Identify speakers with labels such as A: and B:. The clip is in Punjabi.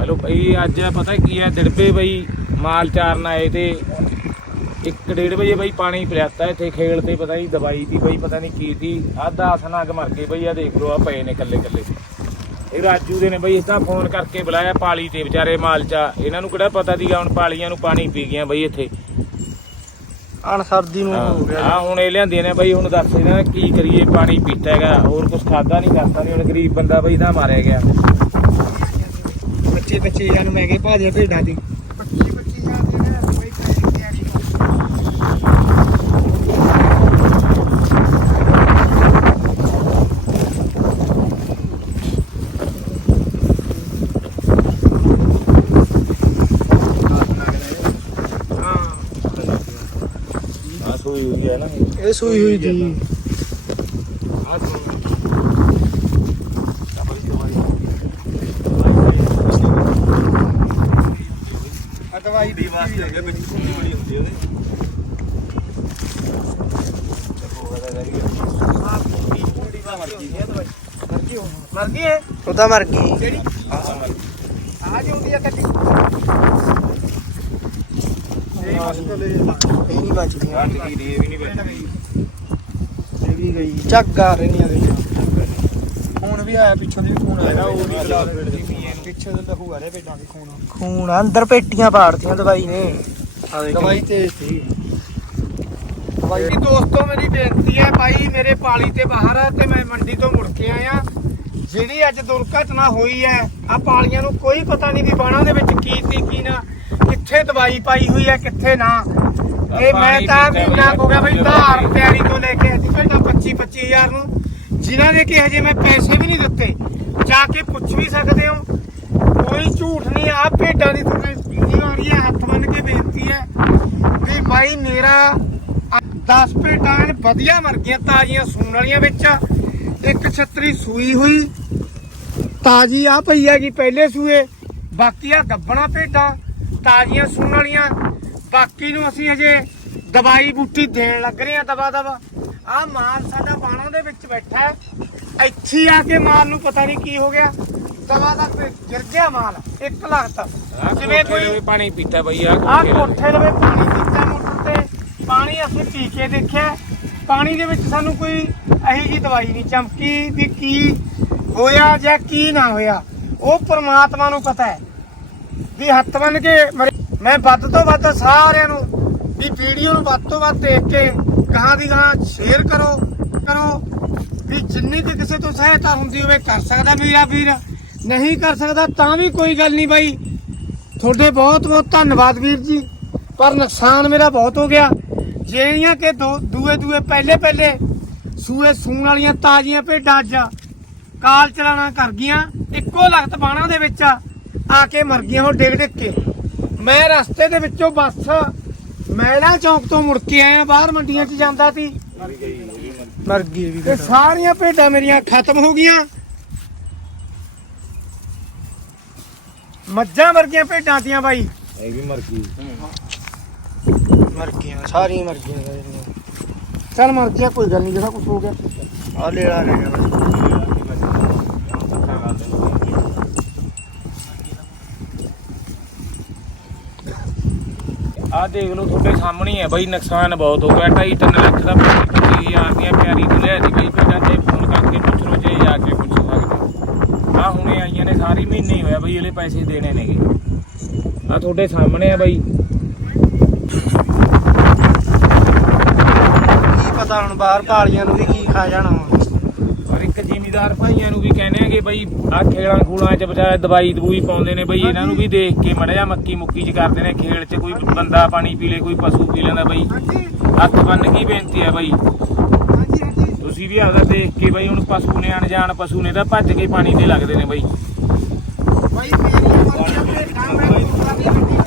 A: ਹੈਲੋ ਭਾਈ ਅੱਜ ਪਤਾ ਕੀ ਹੈ ਦਿੜਬੇ ਬਈ ਮਾਲ ਚਾਰਨ ਆਏ ਤੇ 1:30 ਵਜੇ ਬਈ ਪਾਣੀ ਪਿਲਾਤਾ ਇੱਥੇ ਖੇਲ ਤੇ ਪਤਾ ਨਹੀਂ ਦਵਾਈ ਦੀ ਬਈ ਪਤਾ ਨਹੀਂ ਕੀ ਸੀ ਆਧਾ ਅਸਨਾਗ ਮਰ ਗਏ ਬਈ ਆ ਦੇਖ ਲਓ ਆ ਪਏ ਨੇ ਕੱਲੇ ਕੱਲੇ ਇਹ ਰਾਜੂ ਦੇ ਨੇ ਬਈ ਇਸ ਫੋਨ ਕਰਕੇ ਬੁਲਾਇਆ ਪਾਲੀ ਤੇ ਵਿਚਾਰੇ ਮਾਲਚਾ ਇਹਨਾਂ ਨੂੰ ਕਿਹੜਾ ਪਤਾ ਸੀਗਾ ਹੁਣ ਪਾਲੀਆਂ ਨੂੰ ਪਾਣੀ ਪੀ ਗਿਆ ਬਈ ਇੱਥੇ।
B: ਅਣਸਰਦੀ ਨੂੰ ਹੋ ਗਿਆ।
A: ਆ ਹੁਣ ਇਹ ਲਿਆਂਦੀਆਂ ਨੇ ਬਈ ਹੁਣ ਦੱਸ ਇਹਨਾਂ ਕੀ ਕਰੀਏ ਪਾਣੀ ਪੀਤਾ ਹੈਗਾ ਹੋਰ ਕੁਝ ਖਾਦਾ ਨਹੀਂ ਕਰਤਾ ਨਹੀਂ ਹੁਣ ਗਰੀਬ ਬੰਦਾ ਬਈ ਤਾਂ ਮਾਰਿਆ ਗਿਆ।
B: ਬੱਚੇ ਬੱਚੇ ਜਾਂ ਨੂੰ ਮੈਂ ਕਿਹਾ ਭਾਜੇ ਭੇਡਾਂ ਦੀ। 25 25000 ਦੀ ਹੈ। ਬਈ ਪੈਸੇ ਤਿਆਰੀ
A: ਆ ਸੋਈ ਹੋਈ ਹੈ ਨਾ
B: ਇਹ ਸੂਈ ਹੋਈ ਦੀ ਦਵਾਈ ਦੀ ਵਾਸਤੇ ਹੈਗਾ ਵਿੱਚ ਸੂਈ ਬੜੀ ਹੁੰਦੀ ਉਹਦੇ। ਮਰ ਗਈ। ਹੈ ਉਹਦਾ ਮਰ ਗਈ। ਕਿਹੜੀ ਆ ਜੀ ਹੁੰਦੀ ਆ ਕੱਟੀ ਇਹ ਨਹੀਂ ਬਚਦੀ
A: ਕੱਟ ਕੀ ਦੇ ਵੀ ਨਹੀਂ ਬਚਦੀ
B: ਇਹ ਵੀ ਗਈ। ਝੱਗ ਆ ਰਹੀ ਆ ਖੂਨ ਵੀ ਆਇਆ ਪਿੱਛੋਂ ਦੀ ਖੂਨ ਆਇਆ। ਉਹ ਵੀ ਚਲਾ ਪਿੱਛੇ ਤੋਂ ਲਹੂ ਆ ਰਿਹਾ ਪੇਟਾਂ ਦੀ ਖੂਨ। ਖੂਨ ਅੰਦਰ ਪੇਟੀਆਂ ਪਾੜਤੀਆਂ ਦਵਾਈ ਨੇ। ਦਵਾਈ ਤੇ ਸੀ।
C: ਭਾਈ ਦੋਸਤੋ ਮੇਰੀ ਬੇਨਤੀ ਹੈ ਭਾਈ ਮੇਰੇ ਪਾਲੀ ਤੇ ਬਾਹਰ ਹੈ ਤੇ ਮੈਂ ਮੰਡੀ ਤੋਂ ਮੁੜ ਕੇ ਆਇਆ। ਜਿਹੜੀ ਅੱਜ ਦੁਰਘਟਨਾ ਹੋਈ ਹੈ ਆ ਪਾਲੀਆਂ ਨੂੰ ਕੋਈ ਪਤਾ ਨਹੀਂ ਵੀ ਬਾਣਾ ਦੇ ਵਿੱਚ ਕੀ ਸੀ ਕੀ ਨਾ। ਕਿੱਥੇ ਦਵਾਈ ਪਾਈ ਹੋਈ ਹੈ ਕਿੱਥੇ ਨਾ। ਇਹ ਮੈਂ ਤਾਂ ਮਹੀਨਾ ਹੋ ਗਿਆ ਬਈ ਧਾਰ ਤਿਆਰੀ ਤੋਂ ਲੈ ਕੇ ਅਸੀਂ ਪਹਿਲਾਂ 25 25000 ਨੂੰ। ਜਿਨ੍ਹਾਂ ਦੇ ਕਿ ਹਜੇ ਮੈਂ ਪੈਸੇ ਵੀ ਨਹੀਂ ਦਿੱਤੇ ਜਾ ਕੇ ਪੁੱਛ ਵੀ ਸਕਦੇ ਹੋ। ਕੋਈ ਝੂਠ ਨਹੀਂ ਆ, ਭੇਡਾਂ ਦੀ ਤੁਹਾਨੂੰ ਵੀਡੀਓ ਆ ਰਹੀ ਹੈ ਹੱਥ ਬੰਨ ਕੇ ਬੇਨਤੀ ਹੈ। ਵੀ ਬਾਈ ਮੇਰਾ 10 ਭੇਡਾਂ ਵਧੀਆ ਮਰ ਗਈਆਂ ਤਾਜ਼ੀਆਂ ਸੂਣ ਵਾਲੀਆਂ ਵਿੱਚ। ਇੱਕ ਛਤਰੀ ਸੂਈ ਹੋਈ, ਤਾਜ਼ੀ ਆ ਪਈ ਹੈਗੀ ਪਹਿਲੇ ਸੂਏ। ਬਾਕੀ ਆ ਗੱਬਣਾ ਭੇਡਾਂ, ਤਾਜ਼ੀਆਂ ਸੂਣ ਵਾਲੀਆਂ। ਬਾਕੀ ਨੂੰ ਅਸੀਂ ਹਜੇ ਦਵਾਈ ਬੂਟੀ ਦੇਣ ਲੱਗ ਰਹੇ ਆ ਦਵਾ ਦਵਾ। ਆ ਮਾਲ ਸਾਡਾ ਬਾਣਾ ਦੇ ਵਿੱਚ ਬੈਠਾ ਹੈ। ਇੱਥੇ ਆ ਕੇ ਮਾਲ ਨੂੰ ਪਤਾ ਨਹੀਂ ਕੀ ਹੋ ਗਿਆ। ਦਵਾ ਦਾ ਗਿਰ ਗਿਆ ਮਾਲ ਇੱਕ ਲੱਖ ਜਿਵੇਂ ਕੋਈ
A: ਪਾਣੀ ਪੀਤਾ ਬਈ ਆ
C: ਆ ਕੋਠੇ ਲਵੇ ਪਾਣੀ ਪੀਤਾ ਮੋਟਰ ਤੇ ਪਾਣੀ ਅਸੀਂ ਪੀ ਕੇ ਦੇਖਿਆ। ਪਾਣੀ ਦੇ ਵਿੱਚ ਸਾਨੂੰ ਕੋਈ ਇਹੀ ਜੀ ਦਵਾਈ ਨਹੀਂ ਚਮਕੀ ਵੀ ਕੀ ਹੋਇਆ ਜਾਂ ਕੀ ਨਾ ਹੋਇਆ ਉਹ ਪ੍ਰਮਾਤਮਾ ਨੂੰ ਪਤਾ ਹੈ। ਵੀ ਹੱਥ ਬੰਨ ਕੇ ਮਰੇ- ਮੈਂ ਵੱਧ ਤੋਂ ਵੱਧ ਸਾਰਿਆਂ ਨੂੰ ਵੀ ਵੀਡੀਓ ਨੂੰ ਵੱਧ ਤੋਂ ਵੱਧ ਦੇਖ ਕੇ ਕਹਾਂ ਦੀ ਕਹਾਂ ਸ਼ੇਅਰ ਕਰੋ ਕਰੋ। ਵੀ ਜਿੰਨੀ ਕੁ ਕਿਸੇ ਤੋਂ ਸਹਾਇਤਾ ਹੁੰਦੀ ਹੋਵੇ ਕਰ ਸਕਦਾ ਵੀਰਾ ਵੀਰ। ਨਹੀਂ ਕਰ ਸਕਦਾ ਤਾਂ ਵੀ ਕੋਈ ਗੱਲ ਨਹੀਂ ਬਾਈ। ਤੁਹਾਡੇ ਬਹੁਤ ਬਹੁਤ ਧੰਨਵਾਦ ਵੀਰ ਜੀ। ਪਰ ਨੁਕਸਾਨ ਮੇਰਾ ਬਹੁਤ ਹੋ ਗਿਆ। ਜਿਹੜੀਆਂ ਕਿ ਦੂਏ ਦੂਏ ਪਹਿਲੇ ਪਹਿਲੇ ਸੂਏ ਸੂਣ ਵਾਲੀਆਂ ਤਾਜ਼ੀਆਂ ਭੇਡਾਂ ਅੱਜ ਕਾਲ ਚਲਾਣਾ ਕਰ ਗਈਆਂ। ਇੱਕੋ ਲਖਤ ਬਾਣਾ ਦੇ ਵਿੱਚ ਆ ਕੇ ਮਰ ਗਈਆਂ ਉਹ ਡਿੱਗ ਡਿੱਗ ਕੇ। ਮੈਂ ਰਸਤੇ ਦੇ ਵਿੱਚੋਂ ਬੱਸ ਮੈਲਾ ਚੌਂਕ ਤੋਂ ਮੁੜ ਕੇ ਆਇਆ ਬਾਹਰ ਮੰਡੀਆਂ 'ਚ ਜਾਂਦਾ ਸੀ।
B: ਮਰ ਗਈ ਵੀ।
C: ਤੇ ਸਾਰੀਆਂ ਭੇਡਾਂ ਮੇਰੀਆਂ ਖਤਮ ਹੋ ਗਈਆਂ। ਮੱਝਾਂ ਵਰਗੀਆਂ ਭੇਡਾਂ ਤੀਆਂ ਬਾਈ
A: ਇਹ ਵੀ ਮਰ ਗਈ
B: ਮਰ ਗਈਆਂ ਸਾਰੀਆਂ ਮਰ ਗਈਆਂ।
C: ਚੱਲ ਮਰ ਗਿਆ ਕੋਈ ਗੱਲ ਨਹੀਂ ਜਿਹੜਾ ਕੁਝ ਹੋ ਗਿਆ
B: ਆ ਲੇਲਾ ਰਹਿ ਗਿਆ ਬਸ।
A: ਆ ਦੇਖ ਲਓ ਤੁਹਾਡੇ ਸਾਹਮਣੇ ਹੀ ਹੈ ਬਈ ਨੁਕਸਾਨ ਬਹੁਤ ਹੋ ਗਿਆ 2.5 ਲੱਖ ਦਾ 25000 ਦੀਆਂ ਪਿਆਰੀ ਤੋਂ ਲਿਆ ਦੀ ਬਈ ਪਿੰਡਾਂ ਤੇ 4 ਮਹੀਨੇ ਹੀ ਹੋਇਆ ਬਈ ਇਹਲੇ ਪੈਸੇ ਦੇਣੇ ਨੇਗੇ। ਆ ਤੁਹਾਡੇ ਸਾਹਮਣੇ ਆ ਬਈ।
B: ਕੀ ਪਤਾ ਹੁਣ ਬਾਹਰ ਭਾਲੀਆਂ ਨੂੰ ਵੀ ਕੀ ਖਾ ਜਾਣਾ
A: ਔਰ ਇੱਕ ਜ਼ਿਮੀਦਾਰ ਭਾਈਆਂ ਨੂੰ ਵੀ ਕਹਿੰਦੇ ਆਗੇ ਬਈ ਆ ਖੇਲਾਂ ਖੂਲਾਂ 'ਚ ਬਚਾ ਦਵਾਈ ਦਵੂਈ ਪਾਉਂਦੇ ਨੇ ਬਈ ਇਹਨਾਂ ਨੂੰ ਵੀ ਦੇਖ ਕੇ ਮੜਿਆ ਮੱਕੀ ਮੁੱਕੀ 'ਚ ਕਰਦੇ ਨੇ ਖੇਲ 'ਚ ਕੋਈ ਬੰਦਾ ਪਾਣੀ ਪੀ ਲੇ ਕੋਈ ਪਸ਼ੂ ਪੀ ਲੈਂਦਾ ਬਈ। ਹੱਥ ਬੰਨ ਕੀ ਬੇਨਤੀ ਆ ਬਈ। ਤੁਸੀਂ ਵੀ ਆਪਦਾ ਦੇਖ ਕੇ ਬਈ ਹੁਣ ਪਸ਼ੂ ਨੇ ਅਣਜਾਣ ਪਸ਼ੂ ਨੇ ਤਾਂ ਭੱਜ ਕੇ ਪਾਣੀ ਤੇ ਲੱਗਦੇ ਨੇ ਬਈ।
C: ਬਾਈ ਮੇਰੀ ਮਰਜ਼ੀ ਭੇਡਾਂ ਮੈਂ